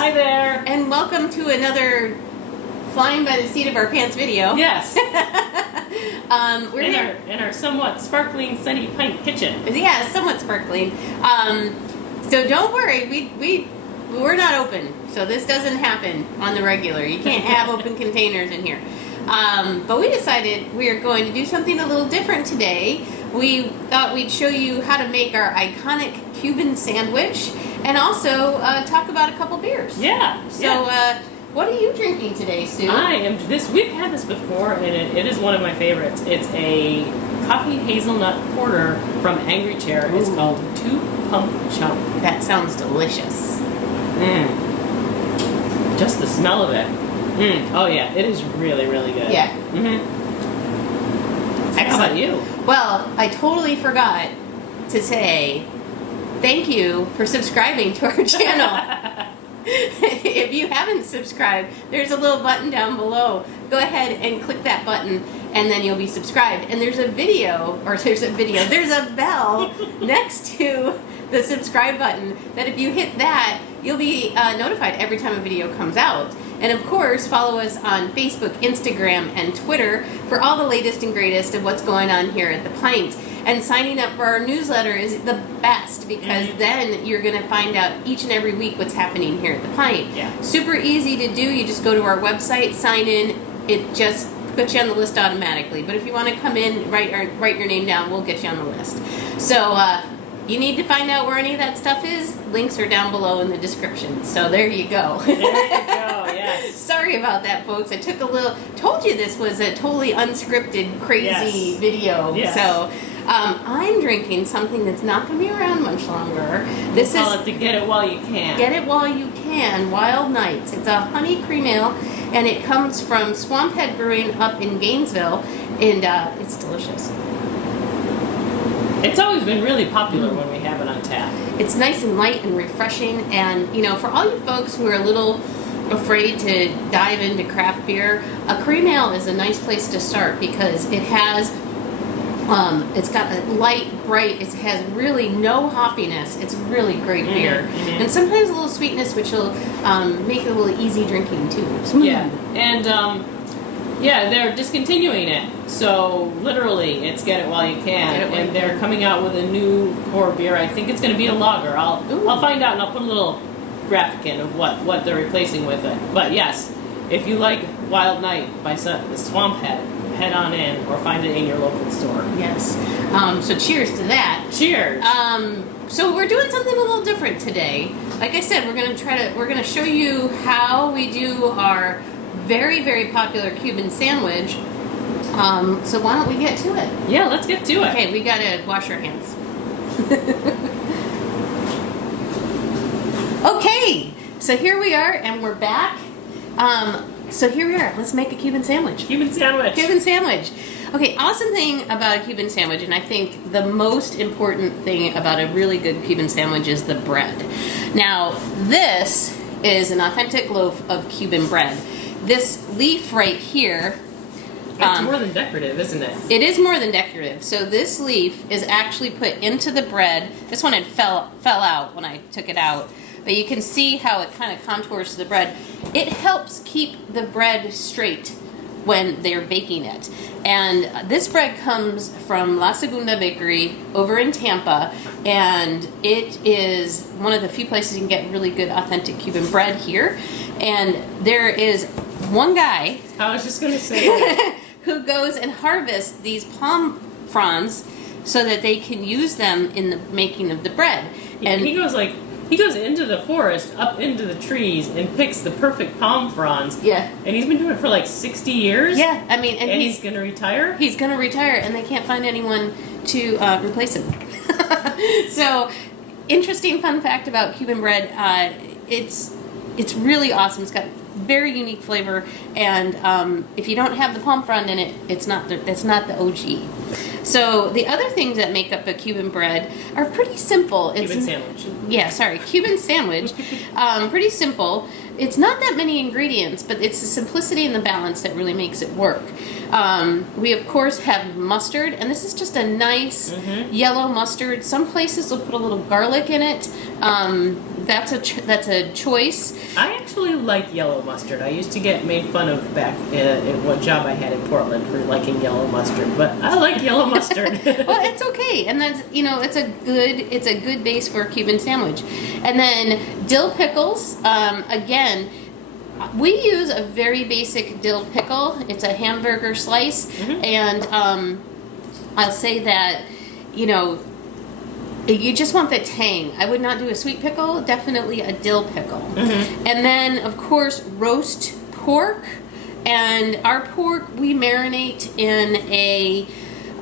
Hi there. And welcome to another flying by the seat of our pants video. Yes. We're in our somewhat sparkling Sunny Pint kitchen. Yeah, somewhat sparkling. So don't worry, we're not open. So this doesn't happen on the regular. You can't have open containers in here. But we decided we are going to do something a little different today. We thought we'd show you how to make our iconic Cuban sandwich and also talk about a couple beers. Yeah. So what are you drinking today, Sue? We've had this before, and it is one of my favorites. It's a coffee hazelnut porter from Angry Chair. It's called 2 Pump Chump. That sounds delicious. Just the smell of it. Oh yeah, it is really, really good. Yeah. How about you? Well, I totally forgot to say thank you for subscribing to our channel. If you haven't subscribed, there's a little button down below. Go ahead and click that button and then you'll be subscribed. And there's a bell next to the subscribe button that if you hit that, you'll be notified every time a video comes out. And of course, follow us on Facebook, Instagram, and Twitter for all the latest and greatest of what's going on here at The Pint. And signing up for our newsletter is the best because then you're going to find out each and every week what's happening here at The Pint. Yeah. Super easy to do. You just go to our website, sign in. It just puts you on the list automatically. But if you want to come in, write your name down, we'll get you on the list. So you need to find out where any of that stuff is. Links are down below in the description. So there you go. There you go, yes. Sorry about that, folks. I told you this was a totally unscripted, crazy video. Yes. So I'm drinking something that's not going to be around much longer. This Call it the Get It While You Can. Get It While You Can, Wild Nights. It's a honey cream ale, and it comes from Swamphead Brewing up in Gainesville, and it's delicious. It's always been really popular when we have it on tap. It's nice and light and refreshing, and you know, for all you folks who are a little afraid to dive into craft beer, a cream ale is a nice place to start because it has it's got a light, bright, it has really no hoppiness. It's really great beer. And sometimes a little sweetness, which will make it a little easy drinking too. Smooth. Yeah, and they're discontinuing it. So literally, it's Get It While You Can, and they're coming out with a new core beer. I think it's going to be a lager. I'll find out, and I'll put a little graphic in of what they're replacing with it. But yes, if you like Wild Night by the Swamphead, head on in or find it in your local store. Yes. So cheers to that. Cheers. So we're doing something a little different today. Like I said, we're gonna show you how we do our very, very popular Cuban sandwich. So why don't we get to it? Yeah, let's get to it. Okay, we gotta wash our hands. Okay, so here we are, and we're back. So here we are. Let's make a Cuban sandwich. Cuban sandwich. Cuban sandwich. Okay, awesome thing about a Cuban sandwich, and I think the most important thing about a really good Cuban sandwich is the bread. Now, this is an authentic loaf of Cuban bread. This leaf right here... It's more than decorative, isn't it? It is more than decorative. So this leaf is actually put into the bread. This one fell out when I took it out. But you can see how it kind of contours to the bread. It helps keep the bread straight when they're baking it. And this bread comes from La Segunda Bakery over in Tampa. And it is one of the few places you can get really good authentic Cuban bread here. And there is one guy... I was just going to say that. who goes and harvests these palm fronds so that they can use them in the making of the bread. And he goes into the forest, up into the trees, and picks the perfect palm fronds. Yeah. And he's been doing it for like 60 years. Yeah, I mean, and he's going to retire? He's going to retire, and they can't find anyone to replace him. So, interesting fun fact about Cuban bread, it's really awesome. It's got very unique flavor, and if you don't have the palm frond in it, it's not the OG. So the other things that make up a Cuban bread are pretty simple. Cuban sandwich. Yeah, sorry, Cuban sandwich. Pretty simple. It's not that many ingredients, but it's the simplicity and the balance that really makes it work. We, of course, have mustard, and this is just a nice yellow mustard. Some places will put a little garlic in it. that's a choice. I actually like yellow mustard. I used to get made fun of back at what job I had in Portland for liking yellow mustard, but I like yellow mustard. Well, it's okay, and that's it's a good base for a Cuban sandwich. And then dill pickles. Again, we use a very basic dill pickle. It's a hamburger slice, and I'll say that you just want the tang. I would not do a sweet pickle, definitely a dill pickle. And then, of course, roast pork. And our pork we marinate in a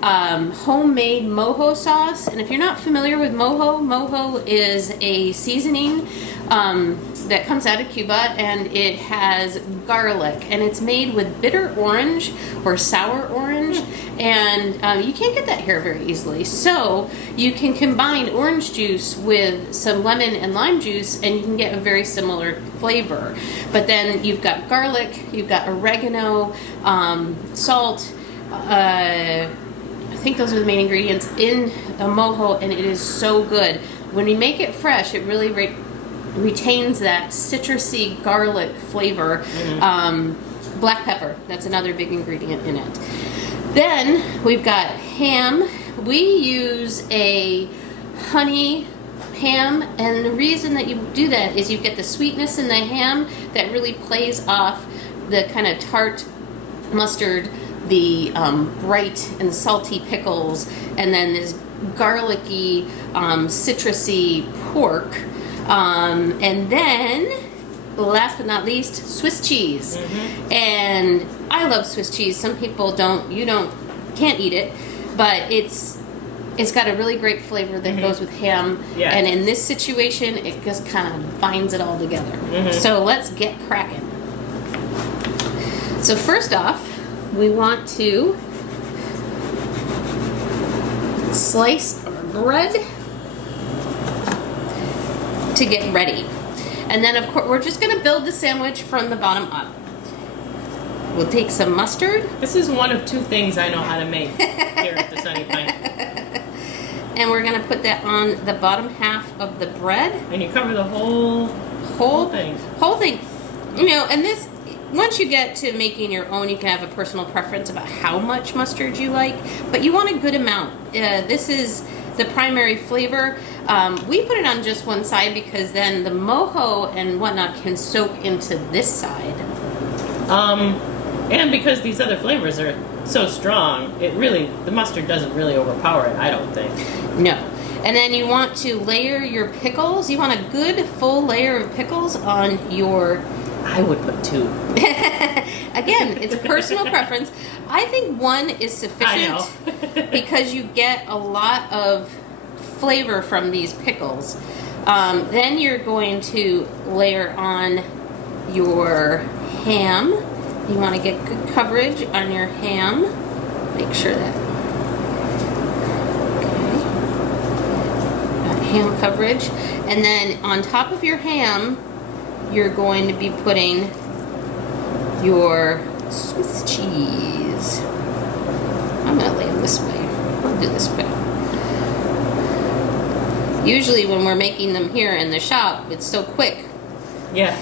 homemade mojo sauce. And if you're not familiar with mojo is a seasoning that comes out of Cuba, and it has garlic, and it's made with bitter orange or sour orange, and you can't get that here very easily. So you can combine orange juice with some lemon and lime juice, and you can get a very similar flavor. But then you've got garlic, you've got oregano, salt. I think those are the main ingredients in a mojo, and it is so good. When we make it fresh, it really retains that citrusy garlic flavor. Black pepper, that's another big ingredient in it. Then we've got ham. We use a honey ham, and the reason that you do that is you get the sweetness in the ham that really plays off the kind of tart mustard, the bright and salty pickles, and then this garlicky, citrusy pork. And then, last but not least, Swiss cheese. And I love Swiss cheese. Some people don't. Can't eat it, but it's got a really great flavor that goes with ham. Yeah. And in this situation, it just kind of binds it all together. So let's get cracking. So first off, we want to slice our bread to get ready. And then, of course, we're just going to build the sandwich from the bottom up. We'll take some mustard. This is one of two things I know how to make here at the Sunny Pint. And we're going to put that on the bottom half of the bread. And you cover the whole thing. Whole thing. And this, once you get to making your own, you can have a personal preference about how much mustard you like, but you want a good amount. This is the primary flavor. We put it on just one side because then the mojo and whatnot can soak into this side. And because these other flavors are so strong, the mustard doesn't really overpower it, I don't think. No. And then you want to layer your pickles. You want a good full layer of pickles on your... I would put 2. Again, it's a personal preference. I think 1 is sufficient because you get a lot of flavor from these pickles. Then you're going to layer on your ham. You want to get good coverage on your ham. Make sure that. Okay. Got ham coverage. And then on top of your ham, you're going to be putting your Swiss cheese. I'm going to lay them this way. I'll do this way. Usually when we're making them here in the shop, it's so quick. Yeah.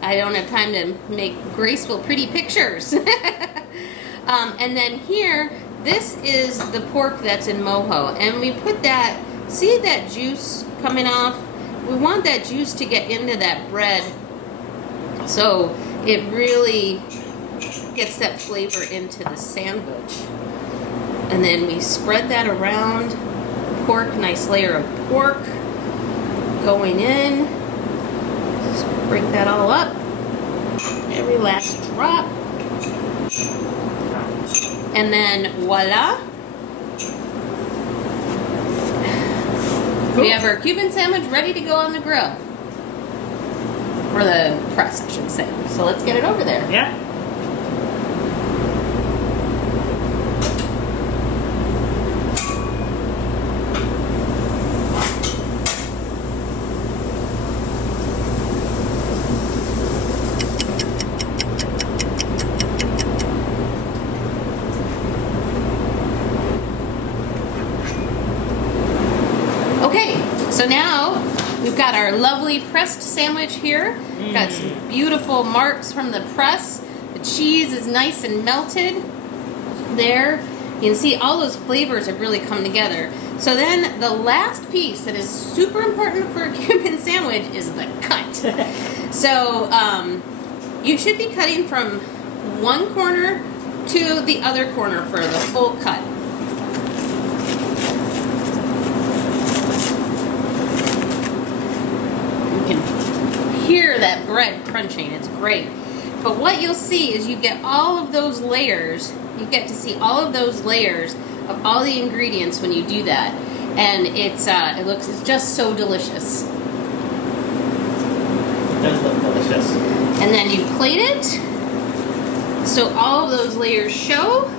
I don't have time to make graceful, pretty pictures. And then here, this is the pork that's in mojo. And we put that, see that juice coming off? We want that juice to get into that bread so it really gets that flavor into the sandwich. And then we spread that around. Pork, nice layer of pork going in. Just break that all up. Every last drop. And then voila. We have our Cuban sandwich ready to go on the grill. Or the press, I should say. So let's get it over there. Yeah. Okay, so now We've got our lovely pressed sandwich here. Got some beautiful marks from the press. The cheese is nice and melted there. You can see all those flavors have really come together. So then the last piece that is super important for a Cuban sandwich is the cut. So you should be cutting from one corner to the other corner for the full cut. You can hear that bread crunching. It's great. But what you'll see is you get all of those layers. You get to see all of those layers of all the ingredients when you do that, and it's just so delicious. It does look delicious. And then you plate it so all of those layers show.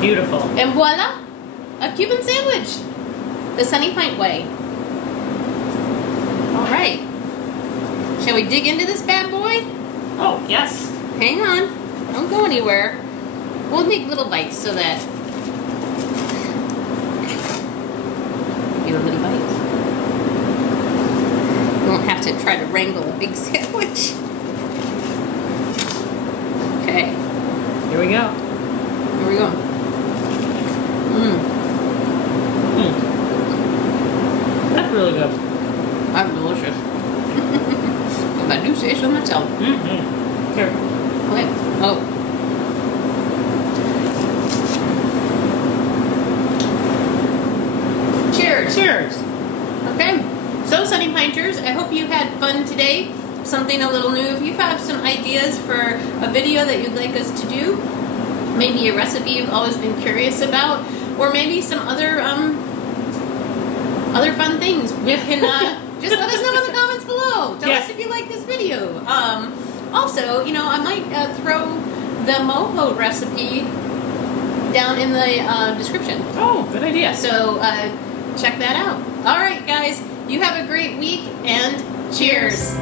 Beautiful. And voila, a Cuban sandwich, the Sunny Pint way. All right, shall we dig into this bad boy? Oh, yes. Hang on, don't go anywhere. We'll make little bites so that you a little bite. You won't have to try to wrangle a big sandwich. Okay, Here we go. here we go. That's really good. That's delicious. If I do say so myself. Here. Okay. Oh. Cheers. Cheers. Okay. So, Sunny Pinters, I hope you had fun today. Something a little new. If you have some ideas for a video that you'd like us to do, maybe a recipe you've always been curious about, or maybe some other fun things, you can just let us know in the comments below. Tell us if you like this video. Also, I might throw the Mojo recipe down in the description. Oh, good idea. So check that out. All right, guys, you have a great week, and cheers.